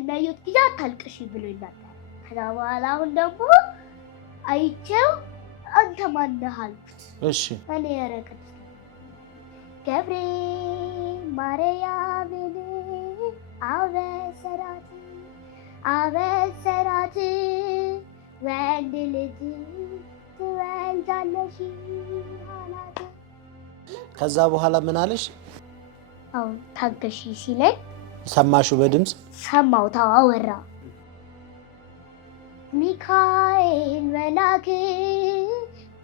በልመዩት ጊዜ አታልቅሽ ብሎኝ ነበር። ከዛ በኋላ አሁን ደግሞ አይቼው አንተ ማን ነህ አልኩት። እሺ እኔ ያረቀት ገብርኤል ማርያምን አበሰራት ወንድ ልጅ ትወልጃለሽ አላት። ከዛ በኋላ ምን አለሽ? አሁን ታገሺ ሲለኝ ሰማሹ? በድምጽ ሰማሁት። አወራ ሚካኤል መልአክ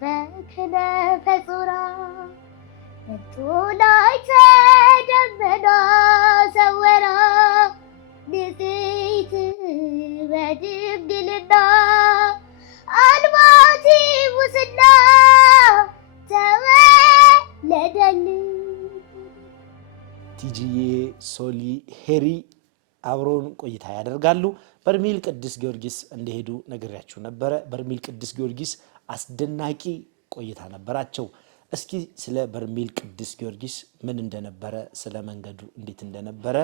በክነፈ ጾራ መጥቶ ላይተ ደመና ሰወራ ንጽሕት በድንግልና አልባቲ ሙስና ተወለደልን። ቲጂዬ፣ ሶሊ፣ ሄሪ አብሮን ቆይታ ያደርጋሉ። በርሜል ቅዱስ ጊዮርጊስ እንደሄዱ ነግሬያችሁ ነበረ። በርሜል ቅዱስ ጊዮርጊስ አስደናቂ ቆይታ ነበራቸው። እስኪ ስለ በርሜል ቅዱስ ጊዮርጊስ ምን እንደነበረ፣ ስለ መንገዱ እንዴት እንደነበረ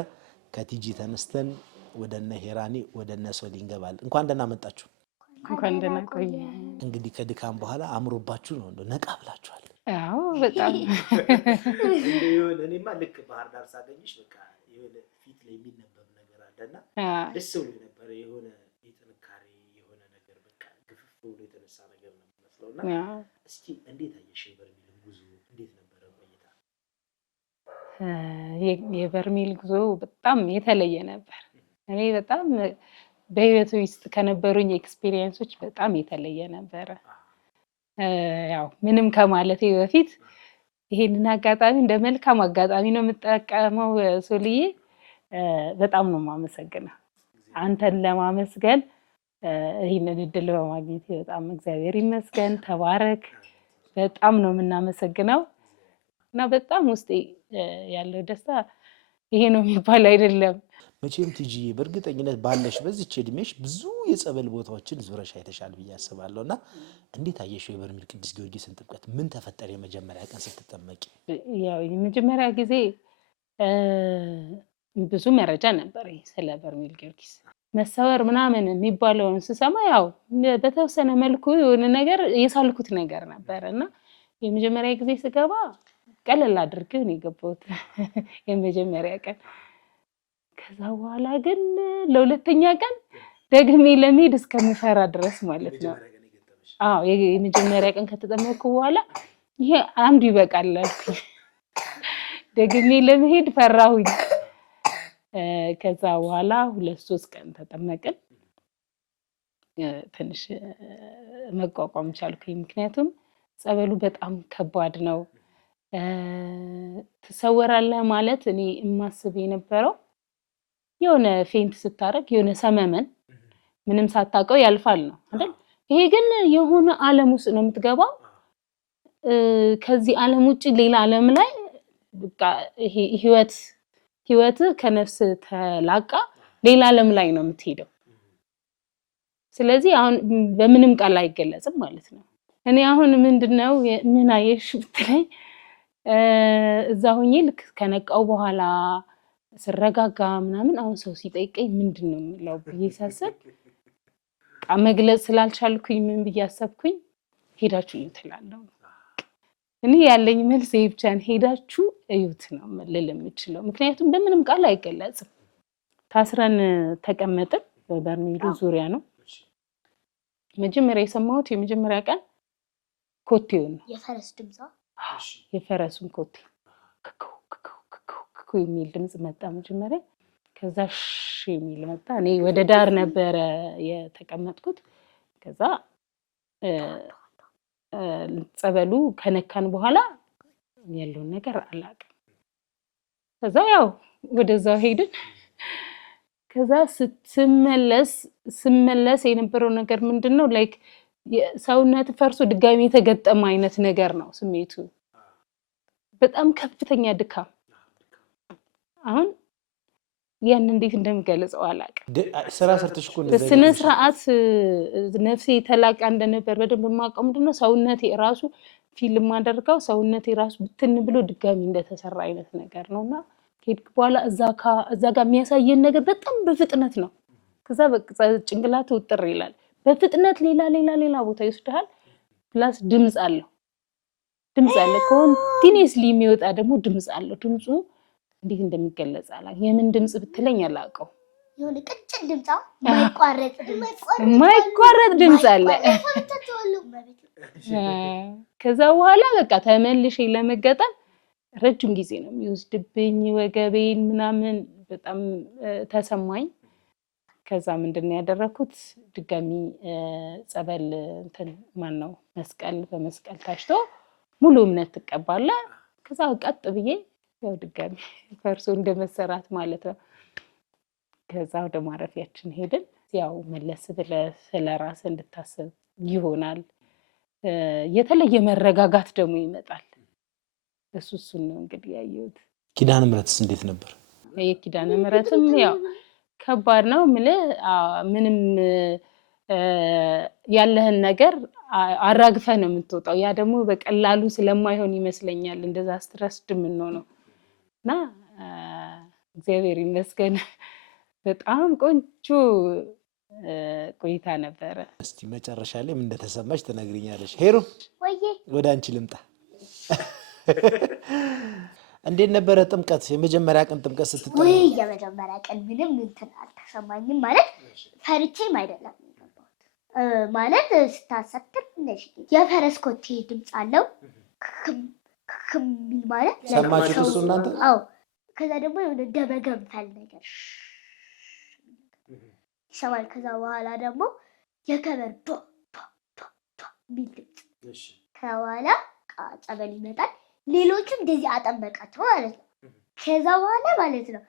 ከቲጂ ተነስተን ወደነ ሄራኒ ወደነ ሶሊ እንገባለን። እንኳን ደህና መጣችሁ። እንኳን ደህና ቆየ። እንግዲህ ከድካም በኋላ አምሮባችሁ ነው እንደው ነቃ ብላችኋል። አዎ በጣም እንደሆነ እኔማ ልክ ባህር ዳር ሳገኝሽ በቃ የሆነ ፊት ላይ የሚነበብ ነገር አለና ደስ ብሎ ነበር። የሆነ የጥንካሬ የሆነ ነገር በቃ ግፍፍ ብሎ የተነሳ ነገር ነው መስሎና እስኪ እንዴት አየሽ የበርሜል ጉዞ? እንዴት ነበረ ቆይታ? የበርሜል ጉዞ በጣም የተለየ ነበር። እኔ በጣም በህይወት ውስጥ ከነበሩኝ ኤክስፒሪየንሶች በጣም የተለየ ነበረ። ያው ምንም ከማለቴ በፊት ይሄንን አጋጣሚ እንደ መልካም አጋጣሚ ነው የምጠቀመው። ሶልዬ በጣም ነው የማመሰግነው። አንተን ለማመስገን ይሄንን እድል በማግኘት በጣም እግዚአብሔር ይመስገን። ተባረክ። በጣም ነው የምናመሰግነው እና በጣም ውስጤ ያለው ደስታ ይሄ ነው የሚባል አይደለም። መቼም ቲጂዬ በእርግጠኝነት ባለሽ በዚች እድሜሽ ብዙ የጸበል ቦታዎችን ዙረሽ አይተሻል ብዬ አስባለሁ። እና እንዴት አየሽው የበርሜል ቅዱስ ጊዮርጊስን ጥምቀት? ምን ተፈጠረ የመጀመሪያ ቀን ስትጠመቂ? ያው የመጀመሪያ ጊዜ ብዙ መረጃ ነበር ስለ በርሜል ጊዮርጊስ መሰወር ምናምን የሚባለውን ስሰማ ያው በተወሰነ መልኩ የሆነ ነገር የሳልኩት ነገር ነበር እና የመጀመሪያ ጊዜ ስገባ ቀለል አድርጌው ነው የገባሁት የመጀመሪያ ቀን። ከዛ በኋላ ግን ለሁለተኛ ቀን ደግሜ ለመሄድ እስከምፈራ ድረስ ማለት ነው። አዎ የመጀመሪያ ቀን ከተጠመቅኩ በኋላ ይሄ አንዱ ይበቃል አልኩኝ። ደግሜ ለመሄድ ፈራሁኝ። ከዛ በኋላ 2-3 ቀን ተጠመቅን። ትንሽ መቋቋም ቻልኩኝ። ምክንያቱም ጸበሉ በጣም ከባድ ነው። ትሰወራለህ ማለት እኔ የማስብ የነበረው የሆነ ፌንት ስታረግ የሆነ ሰመመን ምንም ሳታውቀው ያልፋል ነው አይደል? ይሄ ግን የሆነ ዓለም ውስጥ ነው የምትገባው። ከዚህ ዓለም ውጪ ሌላ ዓለም ላይ በቃ ይሄ ህይወት ከነፍስ ተላቃ ሌላ ዓለም ላይ ነው የምትሄደው። ስለዚህ አሁን በምንም ቃል አይገለጽም ማለት ነው። እኔ አሁን ምንድነው ምን አየሽ ብትለኝ እዛ ሆኜ ልክ ከነቃው በኋላ ስረጋጋ ምናምን አሁን ሰው ሲጠይቀኝ ምንድነው የምለው ብዬ ሳስብ መግለጽ ስላልቻልኩኝ ምን ብዬ አሰብኩኝ፣ ሄዳችሁ እዩት እላለሁ። እኔ ያለኝ መልስ ይሄ ብቻ ነው፣ ሄዳችሁ እዩት ነው ልል የምችለው። ምክንያቱም በምንም ቃል አይገለጽም። ታስረን ተቀመጥን፣ በበርሜሉ ዙሪያ ነው። መጀመሪያ የሰማሁት የመጀመሪያ ቀን ኮቴውን ነው፣ የፈረስ ድምጽ፣ የፈረሱን ኮቴ የሚል ድምጽ መጣ መጀመሪያ። ከዛ ሽ የሚል መጣ። እኔ ወደ ዳር ነበረ የተቀመጥኩት። ከዛ ጸበሉ ከነካን በኋላ ያለውን ነገር አላውቅም። ከዛ ያው ወደዛው ሄድን። ከዛ ስመለስ የነበረው ነገር ምንድነው ላይክ ሰውነት ፈርሶ ድጋሚ የተገጠመ አይነት ነገር ነው ስሜቱ። በጣም ከፍተኛ ድካም። አሁን ያን እንዴት እንደምገልጸው አላውቅም። ስራ ሰርተሽ እኮ እንደዛ በስነ ስርዓት ነፍሴ ተላቃ እንደነበር በደንብ የማውቀው ምንድነው ሰውነቴ ራሱ ፊልም አደርጋው ሰውነቴ ራሱ ብትን ብሎ ድጋሚ እንደተሰራ አይነት ነገር ነውና ከሄድክ በኋላ እዛ ጋር የሚያሳየን ነገር በጣም በፍጥነት ነው ከዛ በቃ ጭንቅላት ውጥር ይላል። በፍጥነት ሌላ ቦታ ይወስድሃል። ፕላስ ድምጽ አለው ኮንቲኒየስሊ የሚወጣ ደግሞ ድምጽ አለው። ድምጹ እንዴት እንደሚገለጽ የምን ድምጽ ብትለኝ አላውቀው። የሆነ ቅጭን ድምጽ ማይቋረጥ ድምጽ አለ። ከዛ በኋላ በቃ ተመልሼ ለመገጠም ረጅም ጊዜ ነው የሚወስድብኝ። ወገቤን ምናምን በጣም ተሰማኝ። ከዛ ምንድነው ያደረኩት ድጋሚ ጸበል መስቀል በመስቀል ታሽቶ ሙሉ እምነት ትቀባለህ። ከዛ ቀጥ ብዬ ያው ድጋሚ ፈርሶ እንደመሰራት ማለት ነው። ከዛ ወደ ማረፊያችን ሄድን። ያው መለስ ብለህ ስለራስ እንድታስብ ይሆናል። የተለየ መረጋጋት ደግሞ ይመጣል። እሱን ነው እንግዲህ ያየሁት። ኪዳነ ምሕረትስ እንዴት ነበር? የኪዳነ ምሕረትም ያው ከባድ ነው። ምንም ያለህን ነገር አራግፈህ ነው የምትወጣው። ያ ደግሞ በቀላሉ ስለማይሆን ይመስለኛል እንደዛ ስትረስ የምንሆነው እና እግዚአብሔር ይመስገን በጣም ቆንጆ ቆይታ ነበረ። እስቲ መጨረሻ ላይ ምን እንደተሰማሽ ትነግሪኛለሽ። ሄሩ ወደ አንቺ ልምጣ። እንዴት ነበረ ጥምቀት? የመጀመሪያ ቀን ጥምቀት ስትጠራ? የመጀመሪያ ቀን ምንም እንትን አልተሰማኝም። ማለት ፈርቼም አይደለም ማለት ስታሰጥር የፈረስ ኮቴ ድምፅ አለው ከሚል ማለት ሰማችሁ እሱ እናንተ? አዎ። ከዛ ደግሞ የሆነ ደመገንፈል ነገር ይሰማል። ከዛ በኋላ ደግሞ የከበር ሚል ድምፅ። ከዛ በኋላ ጸበል ይመጣል። ሌሎችም እንደዚህ አጠመቃቸው ማለት ነው። ከዛ በኋላ ማለት ነው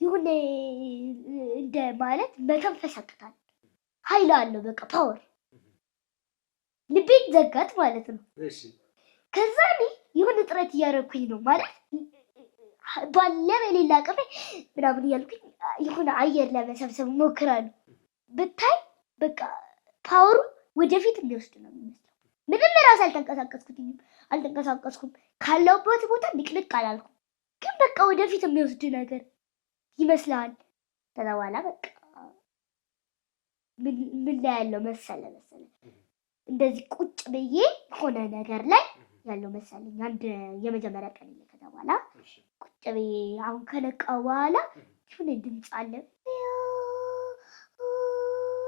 ይሁን እንደ ማለት መተንፈስ አቅታል። ኃይል አለው በቃ ፓወር። ልቤን ዘጋት ማለት ነው። ከዛ ይሁን ጥረት እያደረኩኝ ነው ማለት ባለ በሌላ ቅቤ ምናምን እያልኩኝ ይሁን አየር ለመሰብሰብ ሞክራለሁ። ብታይ በቃ ፓወሩ ወደፊት የሚወስድ ነው የሚመስለው። ምንም ራስ አልተንቀሳቀስኩም። ካለውበት ቦታ ንቅንቅ አላልኩም። ግን በቃ ወደፊት የሚወስድ ነገር ይመስላል። ከዛ በኋላ በቃ ምን ላይ ያለው መሰለ እንደዚህ ቁጭ ብዬ ሆነ ነገር ላይ ያለው መሰለኝ። አንድ የመጀመሪያ ቀን ከዛ በኋላ ቁጭ ብዬ አሁን ከነቃው በኋላ የሆነ ድምፅ አለ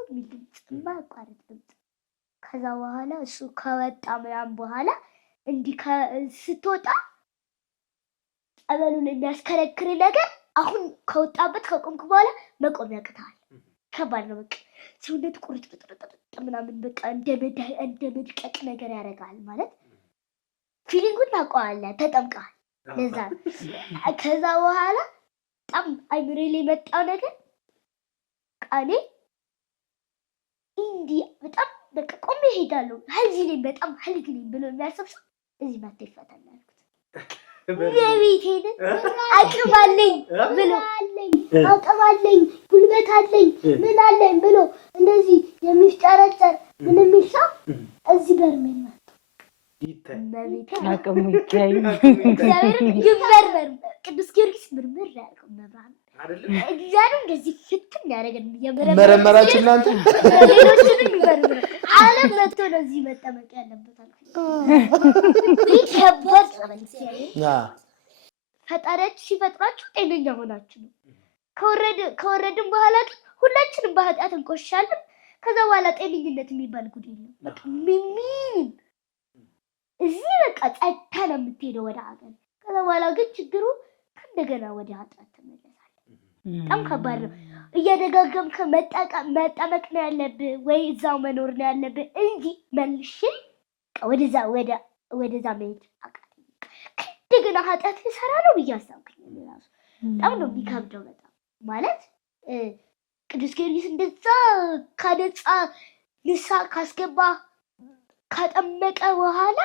የሚል ድምፅ የማያቋርጥ ድምፅ። ከዛ በኋላ እሱ ከወጣ ምናምን በኋላ እንዲህ ስትወጣ ጸበሉን የሚያስከረክር ነገር አሁን ከወጣበት ከቆምክ በኋላ መቆም ያቅታል። ከባድ ነው። በቃ ሰውነት ቁርጥርጥርጥ ምናምን በቃ እንደ መድቀቅ ነገር ያደርጋል ማለት ፊሊንጉን ታውቀዋለህ፣ ተጠምቀሃል። ለዛ ከዛ በኋላ በጣም አይምሬ ላይ መጣው ነገር ቃኔ እንዲህ በጣም በቃ ቆሜ እሄዳለሁ። ሀልዚ ነኝ በጣም ሀልዚ ነኝ ብሎ የሚያስብ ሰው እዚህ መጥቶ ይፈታል ያልኩት። የቤቴን አቅም አለኝ ብሎ አቅም አለኝ ጉልበት አለኝ ምን አለኝ ብሎ እንደዚህ የሚፍጨረጨር ምን የሚል ሰው እዚህ በርሜል መጥቶ አቅሙ ይታይ ይበርበር። ቅዱስ ጊዮርጊስ ምርምር ያደርገው መብራን እግዚአብሔር እንደዚህ ፍትን ያደረገን መረመራችሁ እናንተ ሌሎችንም ይበርበር ዓለም መጥቶ ነው እዚህ መጠመቅ ያለበት አልኩ። ይከበር ጸበል ፈጣሪያችሁ ሲፈጥራችሁ ጤነኛ ሆናችሁ ነው። ከወረድን በኋላ ግን ሁላችንም በኃጢአት እንቆሻለን። ከዛ በኋላ ጤነኝነት የሚባል ጉድ የለም። በቃ ምንም እዚህ በቃ ጸጥታ ነው የምትሄደው ወደ ሀገር። ከዛ በኋላ ግን ችግሩ እንደገና ወደ ኃጢአት ትመለሳለህ። በጣም ከባድ ነው። እየደጋገምክ መጠመቅ ነው ያለብህ ወይ እዛው መኖር ነው ያለብህ እንጂ መልሼ ወደዛ መሄድ አቃተኝ። እንደገና ኃጢአት ልሰራ ነው ብዬ አሰብኩኝ። እራሱ በጣም ነው የሚከብደው። በጣም ማለት ቅዱስ ጊዮርጊስ እንደዛ ካነጻ ንስሐ ካስገባ ካጠመቀ በኋላ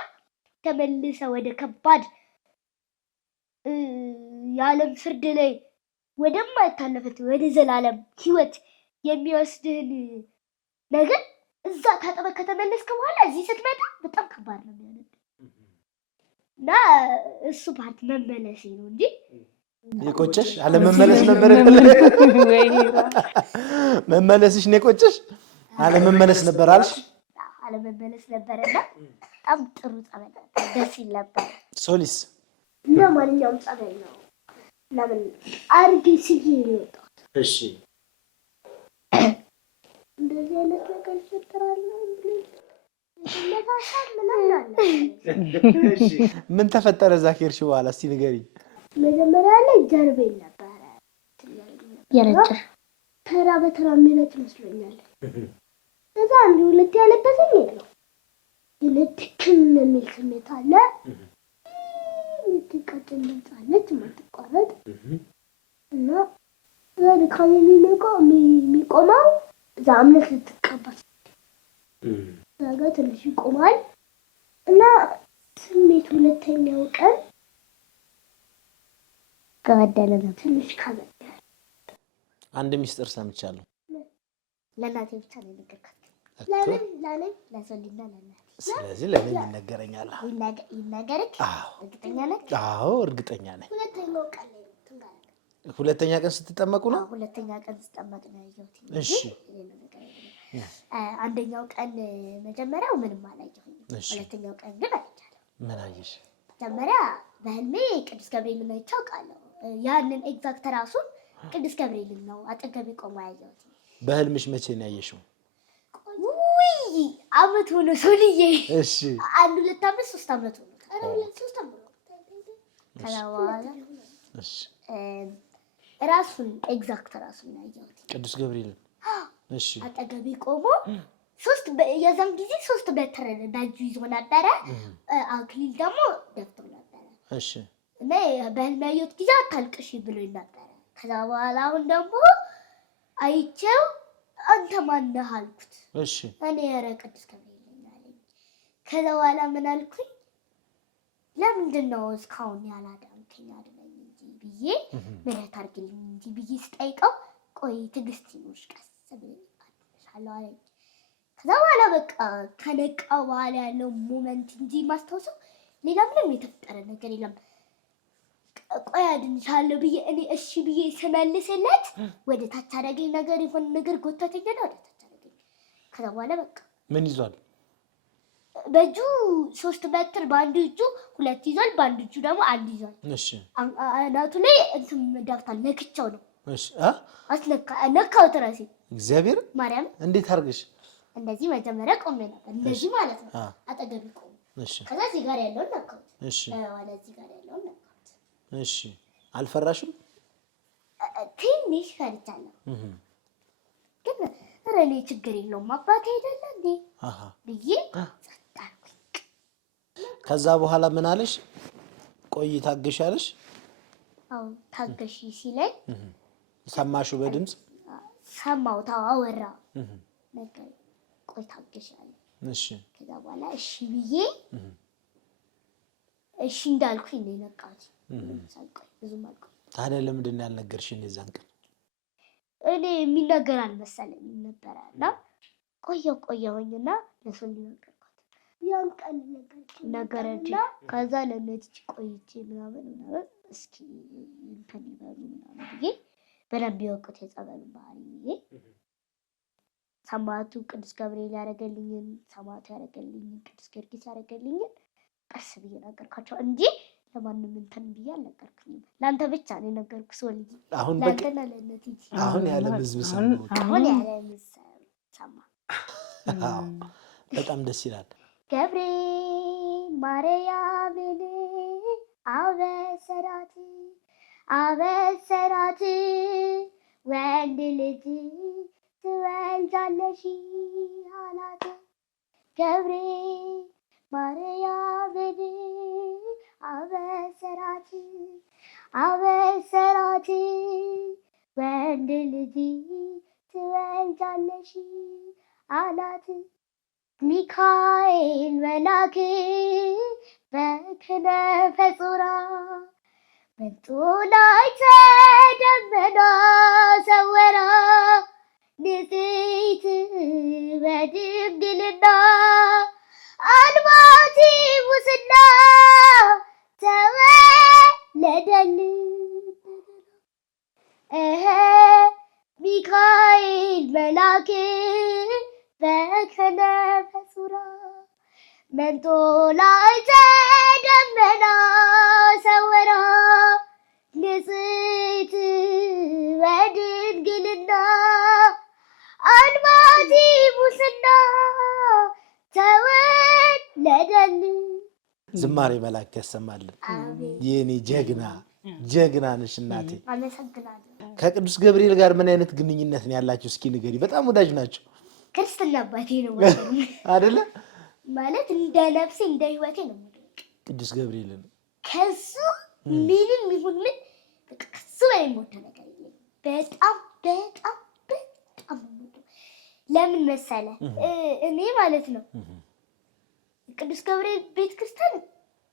ተመልሰ ወደ ከባድ የዓለም ፍርድ ላይ ወደማይታለፈት ወደ ዘላለም ሕይወት የሚወስድህን ነገር እዛ ታጠበቅ ከተመለስክ በኋላ እዚህ ስትመጣ በጣም ከባድ ነው የሚሆነው እና እሱ ፓርት መመለሴ ነው እንጂ የቆጨሽ አለመመለስ ነበር መመለስሽ ነው የቆጨሽ አለመመለስ ነበር አልሽ አለመመለስ ነበርና በጣም ጥሩ ጸበል ደስ ይል ነበር ሶሊስ እና ማንኛውም ጸበል ነው ለምን አርጊ ሲጂ ነው እሺ እንደዚህ አይነት ነገር ይፈጠራል ምን ተፈጠረ ዛኪርሽ በኋላ እስቲ ንገሪኝ መጀመሪያ ላይ ጀርቤን ነበር ያረጨ ተራ በተራ የሚረጭ መስሎኛል ከዛ አንዱ ሁለት ያለበሰኝ ነው የለትክም የሚል ስሜት አለ ትቀጥል ነፃነት ማትቋረጥ እና ወደ ካሜሚ የሚቆመው ዛምነት ልትቀባስ ዛጋ ትንሽ ይቆማል እና ስሜት ሁለተኛው ቀን ከበደለ ትንሽ ከበደ አንድ ሚስጥር ሰምቻለሁ ለናቴ ብቻ ነው የነገርኩት ለምን ለሰሊና ለናቴ ስለዚህ ለምን ይነገረኛል ይነገርክ እርግጠኛ ነህ አዎ እርግጠኛ ነኝ ሁለተኛ ቀን ስትጠመቁ ነው ሁለተኛ ቀን ስትጠመቅ ነው ያየሁት እሺ አንደኛው ቀን መጀመሪያው ምንም አላየሁም ሁለተኛው ቀን ግን አይቻለሁ ምን አየሽ መጀመሪያ በህልሜ ቅዱስ ገብርኤልን አይቻለሁ ያንን ኤግዛክት ራሱን ቅዱስ ገብርኤልን ነው አጠገቤ ቆሞ ያየሁት በህልምሽ መቼ ነው ያየሽው ውይ አመት ሆነ ሶልዬ እሺ 1 2 አመት 3 አመት ሆነ አረ 3 አመት ከላዋላ እሺ ራሱን ኤግዛክት ራሱን ያየሁት ቅዱስ ገብርኤል እሺ አጠገቤ ቆሞ የዛን ጊዜ 3 በትር ዳጁ ይዞ ነበረ አክሊል ደግሞ ደፍቶ ነበረ እሺ እና በህልሜ ያየሁት ጊዜ አታልቅሽ ብሎኝ ነበረ ከዛ በኋላ አሁን ደግሞ አይቼው አንተ ማን ነህ አልኩት እሺ እኔ ኧረ ቅዱስ ገብርኤል አለኝ ከዛ በኋላ ምን አልኩኝ ለምንድን ነው እስካሁን ያላዳንከኝ አድነኝ እንጂ ብዬ ምህረት አድርግልኝ እንጂ ብዬ ስጠይቀው ቆይ ትዕግስት ይኖርሽ ቀስ ብለሽ አድርሻለሁ አለኝ ከዛ በኋላ በቃ ከነቃው በኋላ ያለው ሞመንት እንጂ ማስታወሰው ሌላ ምንም የተፈጠረ ነገር የለም ቆይ አድንሻለሁ ብዬ እኔ እሺ ብዬ ስመልስለት ወደ ታች አደረገኝ ነገር ይሆን ነገር ጎተተኝና ወደ ታች አደረገኝ ከዛ በኋላ በቃ ምን ይዟል በእጁ 3 በትር በአንድ እጁ 2 ይዟል በአንድ እጁ ደግሞ 1 ይዟል እሺ አናቱ ላይ እንትን ዳብታል ነክቻው ነው እሺ ነካው ትራሲ እግዚአብሔር ማርያም እንዴት አርግሽ እንደዚህ መጀመሪያ ቆሜ ነበር እንደዚህ ማለት ነው አጠገቤ ቆሜ እሺ ከዛ እዚህ ጋር ያለውን ነካው እሺ ወደ እዚህ ጋር ያለውን ነካው እሺ አልፈራሽም ትንሽ ፈርቻለሁ ግን ረኔ ችግር የለውም አባቴ አይደለ እንዴ ብዬ ከዛ በኋላ ምን አለሽ ቆይ ታገሻለሽ አው ታገሺ ሲለኝ ሰማሹ በድምጽ ሰማው ታወራ ነገር ቆይ ታገሻለሽ እሺ ከዛ በኋላ እሺ ብዬ እሺ እንዳልኩኝ ነው የነቃሁት ሳልቆይ ብዙም አልቆይ ታዲያ ለምንድን ነው ያልነገርሽኝ የዛን ቀን እኔ የሚነገር አልመሰለኝም ነበርና ቆየሁኝና ለሰው ሊነገርኳት ያን ቀን ነገረች ከዛ ለነዚህ ቆይቼ ምናምን እስኪ እንትን ይበሉ ምናምን ብዬ በደንብ ያወቁት የጸበሉ ባህሪ ብዬ ሰማዕቱ ቅዱስ ገብርኤል ያደረገልኝን ሰማዕቱ ያደረገልኝን ቅዱስ ጊዮርጊስ ያደረገልኝን ቀስ ብዬ ነገርኳቸው እንጂ ለማንም እንትን ብዬ አልነገርኩኝም ለአንተ ብቻ ነው የነገርኩት ሶልዬ አሁን ለአንተና ለእነዚህ አሁን ያለ ህዝብ ሰማሁት አሁን ያለ ህዝብ ሰማ በጣም ደስ ይላል ገብርኤል ማርያምን አበሰራት ወንድ ልጅ ትወልጃለሽ አላት ገብርኤል ማርያምን አበሰራት ወንድ ልጅ ትወልጃለሽ አላት ሚካኤል መልአክ በክነፈ ጾራ መጥቶ ላይ ደመና ሰወራ ንጽሕት በድንግልና አልባቲ ሙስና ተወለደልን ከነፈሱራ መንጦላዕተ ደመና ሰወራ ንጽሕት በድንግልና አልባቲ ሙስና ተወለደልን። ዝማሬ መላእክት ያሰማልን። የኔ ጀግና ነሽ እናቴ። አመሰግናለሁ። ከቅዱስ ገብርኤል ጋር ምን አይነት ግንኙነት ነው ያላችሁ? እስኪ ንገሪ። በጣም ወዳጅ ናቸው? ክርስትና አባቴ ነው አይደለ? ማለት እንደ ነፍሴ እንደ ህይወቴ ነው ቅዱስ ገብርኤልን። ከሱ ምንም ይሁን ምን ከሱ በላይ የምወደው ነገር የለም። በጣም በጣም በጣም ለምን መሰለ እኔ ማለት ነው ቅዱስ ገብርኤል ቤተክርስቲያን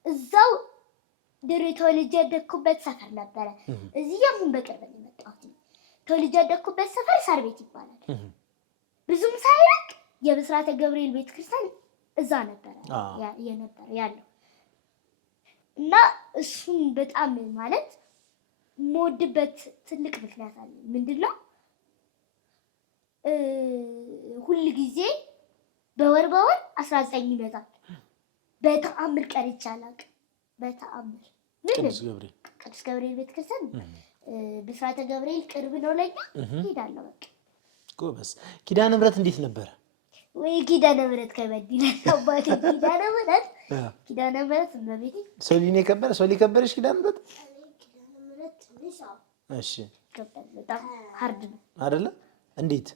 እዛው ድሮ ተወልጄ ያደግኩበት ሰፈር ነበረ። እዚህ አሁን በቅርብ ነው የመጣሁት። ተወልጄ ያደግኩበት ሰፈር ሳር ቤት ይባላል። ብዙም ሳይርቅ የብስራተ ገብርኤል ቤተክርስቲያን እዛ ነበረ ያለው እና እሱን በጣም ማለት የምወድበት ትልቅ ምክንያት አለ። ምንድነው? ሁል ጊዜ በወር 19 ይመጣል። በተአምር ቀርቼ አላውቅም። በተአምር ቅዱስ ገብርኤል ቤተክርስቲያን ብስራተ ገብርኤል ቅርብ ነው ለኛ። ሄዳለሁ በቃ። ጎበዝ። ኪዳነ ምሕረት እንዴት ነበረ? ወይ ኪዳነ ምሕረት ከበድ ይላል አባቴ። ኪዳነ ምሕረት በቤቴ ሶሊኔ ከበረ ሶሊ ከበረሽ ኪዳነ ምሕረት እሺ ከበደ። በጣም ሃርድ ነው አይደለ? እንዴት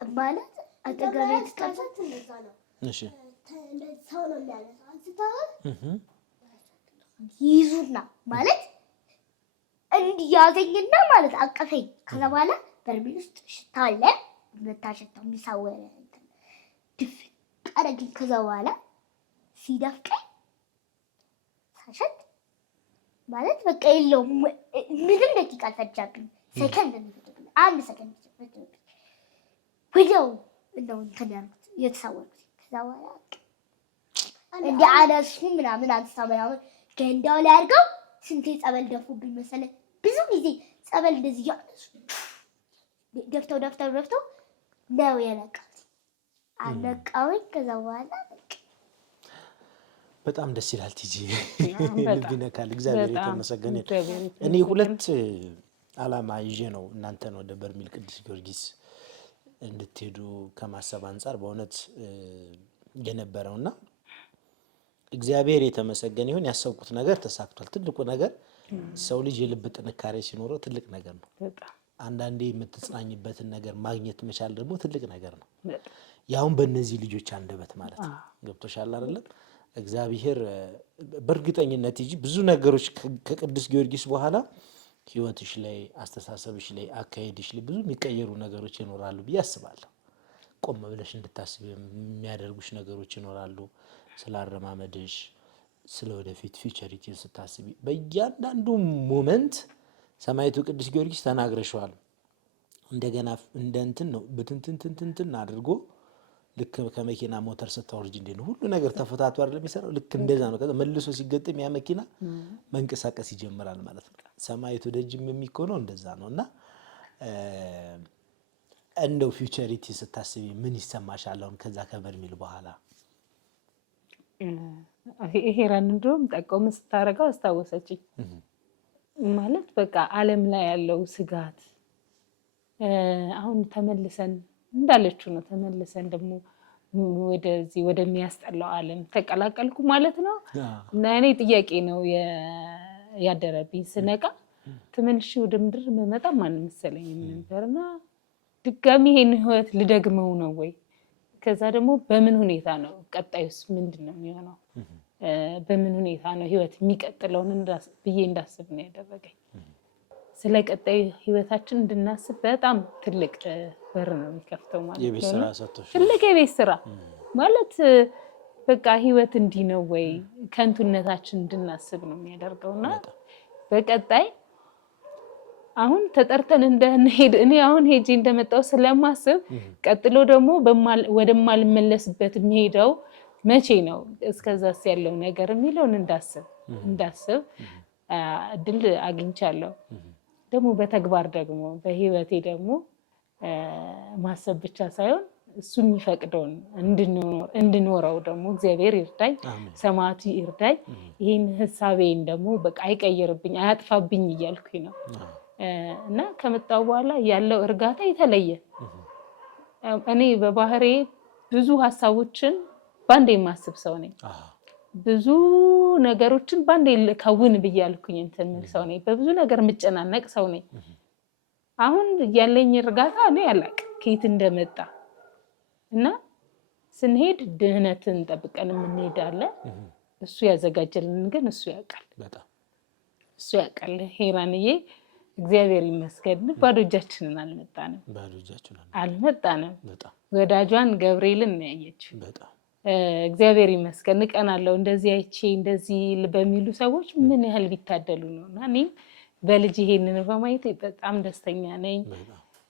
ማለት አጠገቤ ተቀርጸት እንደዛ ነው። እሺ ሰው ነው የሚያነሳው አንስተው ይዙና ማለት እንዲያዘኝና ማለት አቀፈኝ። ከዛ በኋላ በርሜል ውስጥ ሽታ አለ መታሸታው የሚሳወር ድፍ አረግኝ። ከዛ በኋላ ሲደፍቀኝ ሳሸት ማለት በቃ የለውም ምንም ደቂቃ አልፈጃብኝ። ሰከንድ ነው አንድ ሰከንድ ወዲያው እንደው እንትን ያልኩት የተሳወርኩት። ከዛ በኋላ እንደ አነሱ ምናምን አንስታ ምናምን ገንዳው ላይ አድርገው ስንቴ ጸበል ደፉብኝ መሰለኝ። ብዙ ጊዜ ጸበል እንደዚህ ያነሱ ደፍተው ነው የነቃሁት። አነቃሁኝ። ከዛ በኋላ በጣም ደስ ይላል። ቲጂ ልብ ይነካል። እግዚአብሔር የተመሰገነ። እኔ ሁለት ዓላማ ይዤ ነው እናንተን ወደ በርሜል ቅዱስ ጊዮርጊስ እንድትሄዱ ከማሰብ አንጻር በእውነት የነበረውና እግዚአብሔር የተመሰገነ ይሁን። ያሰብኩት ነገር ተሳክቷል። ትልቁ ነገር ሰው ልጅ የልብ ጥንካሬ ሲኖረው ትልቅ ነገር ነው። አንዳንዴ የምትጽናኝበትን ነገር ማግኘት መቻል ደግሞ ትልቅ ነገር ነው። ያሁን በእነዚህ ልጆች አንደበት ማለት ነው። ገብቶሻል አይደለም? እግዚአብሔር በእርግጠኝነት እንጂ ብዙ ነገሮች ከቅዱስ ጊዮርጊስ በኋላ ህይወትሽ ላይ፣ አስተሳሰብሽ ላይ፣ አካሄድሽ ላይ ብዙ የሚቀየሩ ነገሮች ይኖራሉ ብዬ አስባለሁ። ቆም ብለሽ እንድታስብ የሚያደርጉሽ ነገሮች ይኖራሉ። ስለ አረማመድሽ፣ ስለ ወደፊት ፊውቸሪቲን ስታስቢ በእያንዳንዱ ሞመንት ሰማዕቱ ቅዱስ ጊዮርጊስ ተናግረሽዋል። እንደገና እንደ እንትን ነው ብትንትንትንትን አድርጎ ልክ ከመኪና ሞተር ስታወርጅ እንዴ ነው ሁሉ ነገር ተፈታቱ አይደለም የሚሰራው። ልክ እንደዛ ነው። ከዛ መልሶ ሲገጥም ያ መኪና መንቀሳቀስ ይጀምራል ማለት ነው። ሰማዕቱ ደጅም የሚኮነው እንደዛ ነውና እንደው ፊውቸሪቲ ስታስቢ ምን ይሰማሻል? አሁን ከዛ ከበርሜል በኋላ ይሄ ራን እንደውም ጠቆም ስታረጋው አስታወሰችኝ። ማለት በቃ ዓለም ላይ ያለው ስጋት አሁን ተመልሰን እንዳለችው ነው። ተመልሰን ደግሞ ወደዚህ ወደሚያስጠላው ዓለም ተቀላቀልኩ ማለት ነው። እና እኔ ጥያቄ ነው ያደረብኝ ስነቃ ተመልሼ ወደ ምድር መመጣ ማን መሰለኝም ነበርና ድጋሚ ይሄን ህይወት ልደግመው ነው ወይ? ከዛ ደግሞ በምን ሁኔታ ነው ቀጣዩስ ምንድን ነው የሚሆነው? በምን ሁኔታ ነው ህይወት የሚቀጥለውን ብዬ እንዳስብ ነው ያደረገኝ። ስለ ቀጣዩ ህይወታችን እንድናስብ በጣም ትልቅ በር ነው የሚከፍተው ማለት ነው። ትልቅ የቤት ስራ ማለት በቃ ህይወት እንዲህ ነው ወይ ከንቱነታችን እንድናስብ ነው የሚያደርገውና በቀጣይ አሁን ተጠርተን እንደሄድ እኔ አሁን ሄጄ እንደመጣው ስለማስብ ቀጥሎ ደግሞ ወደማልመለስበት የሚሄደው መቼ ነው እስከዛስ ያለው ነገር የሚለውን እንዳስብ እድል አግኝቻለሁ። ደግሞ በተግባር ደግሞ በህይወቴ ደግሞ ማሰብ ብቻ ሳይሆን እሱ የሚፈቅደውን እንድኖረው ደግሞ እግዚአብሔር ይርዳኝ፣ ሰማዕቱ ይርዳኝ። ይህን ሀሳቤን ደግሞ በቃ አይቀይርብኝ አያጥፋብኝ እያልኩኝ ነው እና ከመጣሁ በኋላ ያለው እርጋታ የተለየ። እኔ በባህሬ ብዙ ሀሳቦችን ባንዴ የማስብ ሰው ነኝ። ብዙ ነገሮችን ባንዴ ከውን ብያልኩኝ እንትን ምል ሰው ነኝ። በብዙ ነገር የምጨናነቅ ሰው ነኝ። አሁን ያለኝ እርጋታ እኔ አላውቅም ከየት እንደመጣ እና ስንሄድ ድህነትን ጠብቀን የምንሄዳለን። እሱ ያዘጋጀልን ግን እሱ ያውቃል። እሱ ያውቃል። ሄራንዬ እግዚአብሔር ይመስገን ባዶ እጃችንን አልመጣንም። ወዳጇን ገብርኤልን ነው ያየችው። እግዚአብሔር ይመስገን እቀናለሁ። እንደዚህ አይቼ እንደዚህ በሚሉ ሰዎች ምን ያህል ቢታደሉ ነው። እና እኔም በልጅ ይሄንን በማየት በጣም ደስተኛ ነኝ።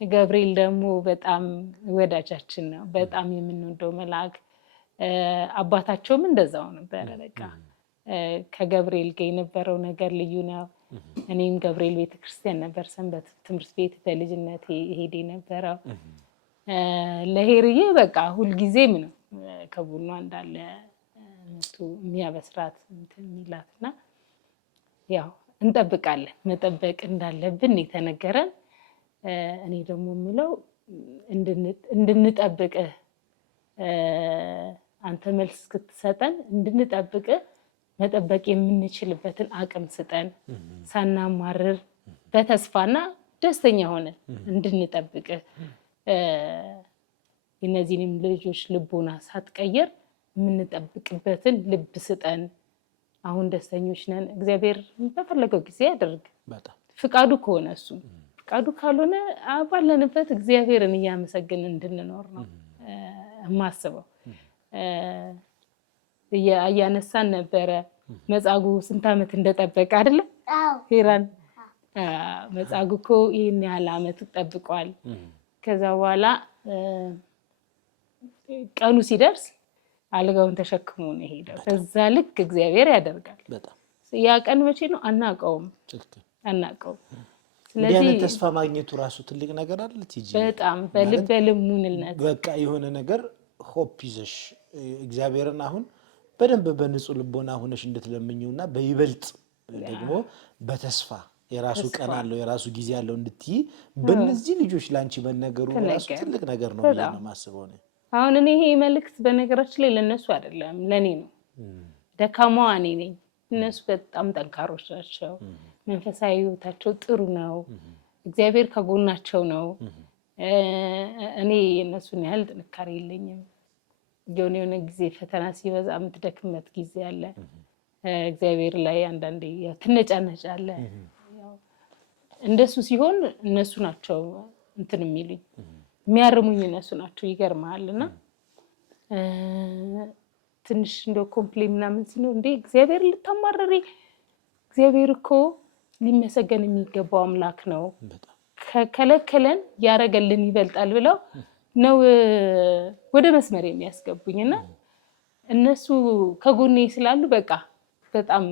ገብርኤል ደግሞ በጣም ወዳጃችን ነው። በጣም የምንወደው መልአክ። አባታቸውም እንደዛው ነበረ። በቃ ከገብርኤል ጋር የነበረው ነገር ልዩ ነው። እኔም ገብርኤል ቤተክርስቲያን ነበር ሰንበት ትምህርት ቤት በልጅነቴ ሄዴ ነበረው። ለሄርዬ በቃ ሁልጊዜም ነው ከቡኗ እንዳለ መቶ የሚያበስራት እንትን የሚላትና ያው እንጠብቃለን። መጠበቅ እንዳለብን የተነገረን። እኔ ደግሞ የምለው እንድንጠብቅህ አንተ መልስ እስክትሰጠን እንድንጠብቅህ መጠበቅ የምንችልበትን አቅም ስጠን። ሳናማርር በተስፋና ደስተኛ ሆነን እንድንጠብቅህ የእነዚህንም ልጆች ልቦና ሳትቀይር የምንጠብቅበትን ልብ ስጠን። አሁን ደስተኞች ነን። እግዚአብሔር በፈለገው ጊዜ ያደርግ ፍቃዱ ከሆነ እሱ ፍቃዱ ካልሆነ ባለንበት እግዚአብሔርን እያመሰግን እንድንኖር ነው የማስበው። እያነሳን ነበረ መጻጉዕ ስንት ዓመት እንደጠበቀ አይደለ ሄራን? መጻጉዕ እኮ ይህን ያህል ዓመት ጠብቋል። ከዛ በኋላ ቀኑ ሲደርስ አልጋውን ተሸክሞ ነው የሄደው። ከዛ ልክ እግዚአብሔር ያደርጋል። ያ ቀን መቼ ነው አናውቀውም። ስለዚህ ተስፋ ማግኘቱ ራሱ ትልቅ ነገር አይደል? በጣም በልበ ልሙንነት በቃ የሆነ ነገር ሆፕ ይዘሽ እግዚአብሔርን አሁን በደንብ በንጹህ ልቦና ሆነሽ እንድትለምኚውና በይበልጥ ደግሞ በተስፋ የራሱ ቀን አለው የራሱ ጊዜ አለው እንድትይ በእነዚህ ልጆች ላንቺ መነገሩ ራሱ ትልቅ ነገር ነው ብዬ ነው የማስበው። አሁን እኔ ይሄ መልእክት በነገራችን ላይ ለነሱ አይደለም ለኔ ነው። ደካማዋ እኔ ነኝ። እነሱ በጣም ጠንካሮች ናቸው። መንፈሳዊ ህይወታቸው ጥሩ ነው። እግዚአብሔር ከጎናቸው ነው። እኔ የእነሱን ያህል ጥንካሬ የለኝም። የሆነ ጊዜ ፈተና ሲበዛ የምትደክመት ጊዜ አለ። እግዚአብሔር ላይ አንዳንዴ ትነጫነጫለ። እንደሱ ሲሆን እነሱ ናቸው እንትን የሚሉኝ የሚያርሙኝ እነሱ ናቸው። ይገርማልና ትንሽ እንደው ኮምፕሌን ምናምን ሲኖር እንዴ እግዚአብሔር ልታማረሪ፣ እግዚአብሔር እኮ ሊመሰገን የሚገባው አምላክ ነው። ከከለከለን ያረገልን ይበልጣል ብለው ነው ወደ መስመር የሚያስገቡኝና እነሱ ከጎኔ ስላሉ በቃ በጣም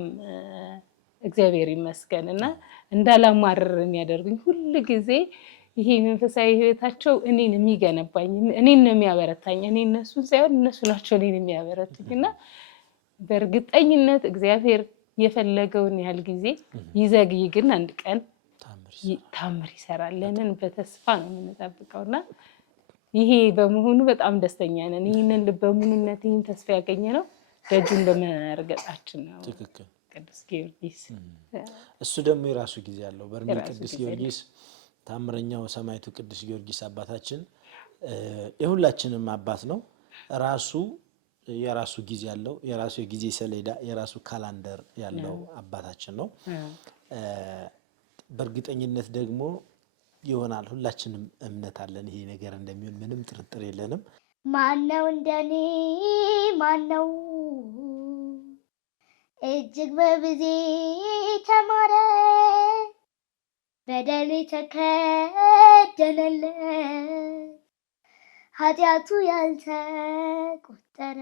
እግዚአብሔር ይመስገንና እንዳላማረር የሚያደርጉኝ ሁሉ ጊዜ ይሄ መንፈሳዊ ህይወታቸው እኔን የሚገነባኝ እኔን ነው የሚያበረታኝ። እኔ እነሱን ሳይሆን እነሱ ናቸው እኔን የሚያበረቱኝና በእርግጠኝነት እግዚአብሔር የፈለገውን ያህል ጊዜ ይዘግይ፣ ግን አንድ ቀን ታምር ይሰራል። ለምን በተስፋ ነው የምንጠብቀውና ይሄ በመሆኑ በጣም ደስተኛ ነን። ይህንን ልበሙሉነት ይህን ተስፋ ያገኘ ነው ደጁን በመርገጣችን ነው። ትክክል። ቅዱስ ጊዮርጊስ እሱ ደግሞ የራሱ ጊዜ አለው። በርሜል ቅዱስ ጊዮርጊስ ታምረኛው ሰማዕቱ ቅዱስ ጊዮርጊስ አባታችን የሁላችንም አባት ነው። ራሱ የራሱ ጊዜ አለው። የራሱ የጊዜ ሰሌዳ የራሱ ካላንደር ያለው አባታችን ነው። በእርግጠኝነት ደግሞ ይሆናል። ሁላችንም እምነት አለን ይሄ ነገር እንደሚሆን ምንም ጥርጥር የለንም። ማነው እንደኔ ማነው እጅግ በብዜ ተማረ በደል ተከደነለት ኃጢአቱ ያልተቆጠረ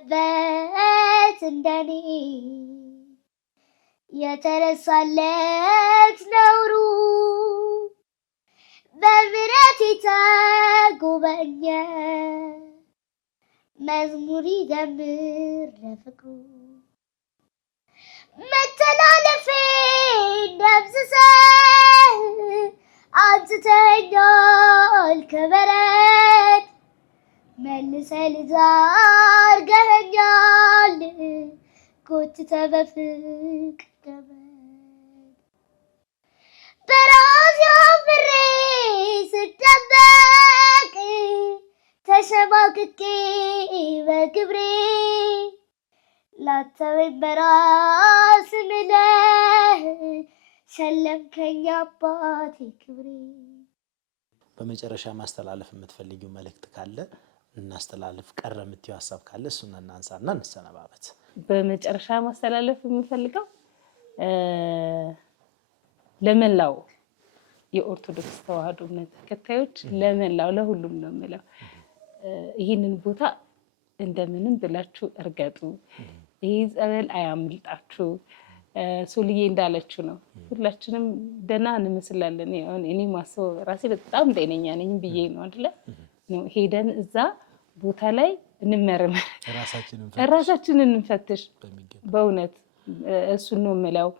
ያልታሰበበት እንደኔ የተረሳለት ነውሩ በምሕረት መዝሙር ይዘምር ለፍቅሩ መተላለፌን ደምስሰህ አንስተኸኛል ከበረት መልሰህ ልጅ አድርገኸኛል ጎትተህ በፍቅር ገመድ በራሴ አፍሬ ስደበቅ ተሸማቅቄ በክብሬ ላተወኝ በራስ ምለህ ሸለምከኝ አባቴ ክብሬ። በመጨረሻ ማስተላለፍ የምትፈልጊው መልእክት ካለ እናስተላልፍ። ቀረ የምትይው ሀሳብ ካለ እሱን እናንሳና እንሰነባበት። በመጨረሻ ማስተላለፍ የምፈልገው ለመላው የኦርቶዶክስ ተዋህዶ እምነት ተከታዮች ለመላው ለሁሉም ነው የምለው፣ ይህንን ቦታ እንደምንም ብላችሁ እርገጡ። ይሄ ጸበል አያምልጣችሁ። ሶልዬ እንዳለችው ነው፣ ሁላችንም ደህና እንመስላለን። እኔ ማስበው ራሴ በጣም ጤነኛ ነኝ ብዬ ነው አይደለ? ሄደን እዛ ቦታ ላይ እንመርመር፣ ራሳችንን እንፈትሽ። በእውነት እሱን ነው የምለው።